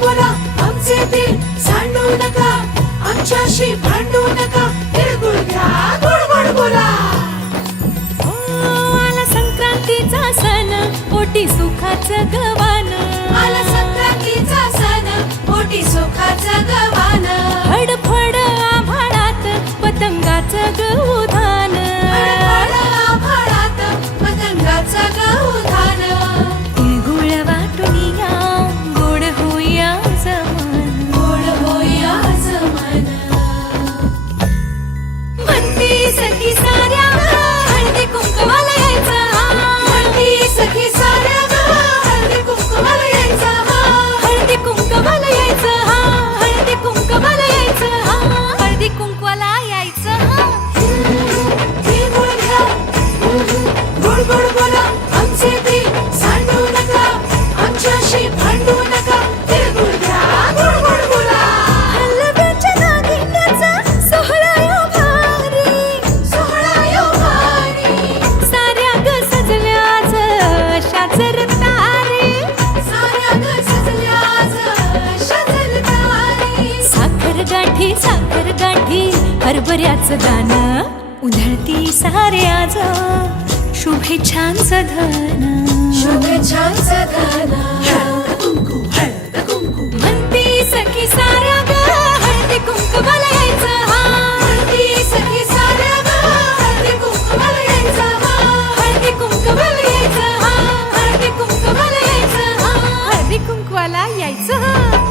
बोला आमचे दिल सांडू नका, आमच्याशी भांडू नका, तिळगुळ घ्या गोड गोड बोला. आला संक्रांतीचा सण, पोटी सुखाचं गवान. आला संक्रांतीचा सण, पोटी सुखाचं गवान. फडफड आभाळात पतंगाचं गवधान. फडफड आभाळात पतंगाचं गवधान. तिळगुळ वाटून या, गोड होईया जमान. गोड होईया जमान. म्हणती सखी साऱ्या हळदी कुंकवाला यायचं. म्हणती सखी साऱ्या हळदी कुंकवाला यायचं. हळदी कुंकवाला यायचं. हळदी कुंकवाला यायचं. हळदी कुंकवाला यायचं. तिळगुळ घ्या गोड गोड बोला आमचे दिल सांडू नका, आमच्याशी भांडू नका, तिळगुळ घ्या गोड गोड बोला. हलव्याच्या दागिन्याचा सोहळा यो भारी. सोहळा यो भारी. साऱ्या ग सजल्याच अशाच रतारी. साऱ्या ग सजल्याच अशाच रतारी. साखर गाठी हरभऱ्याचं दाणं. उधळती साऱ्याच शुभेच्छांचं धन. शुभेच्छांचं धन. हळद कुंकू. म्हणती सखी साऱ्या ग हळदी कुंकवाला यायचं. म्हणती सखी साऱ्या हळदी कुंकवाला यायचं. हळदी कुंकवाला यायचं. हळदी कुंकवाला यायचं. हळदी कुंकवाला यायचं.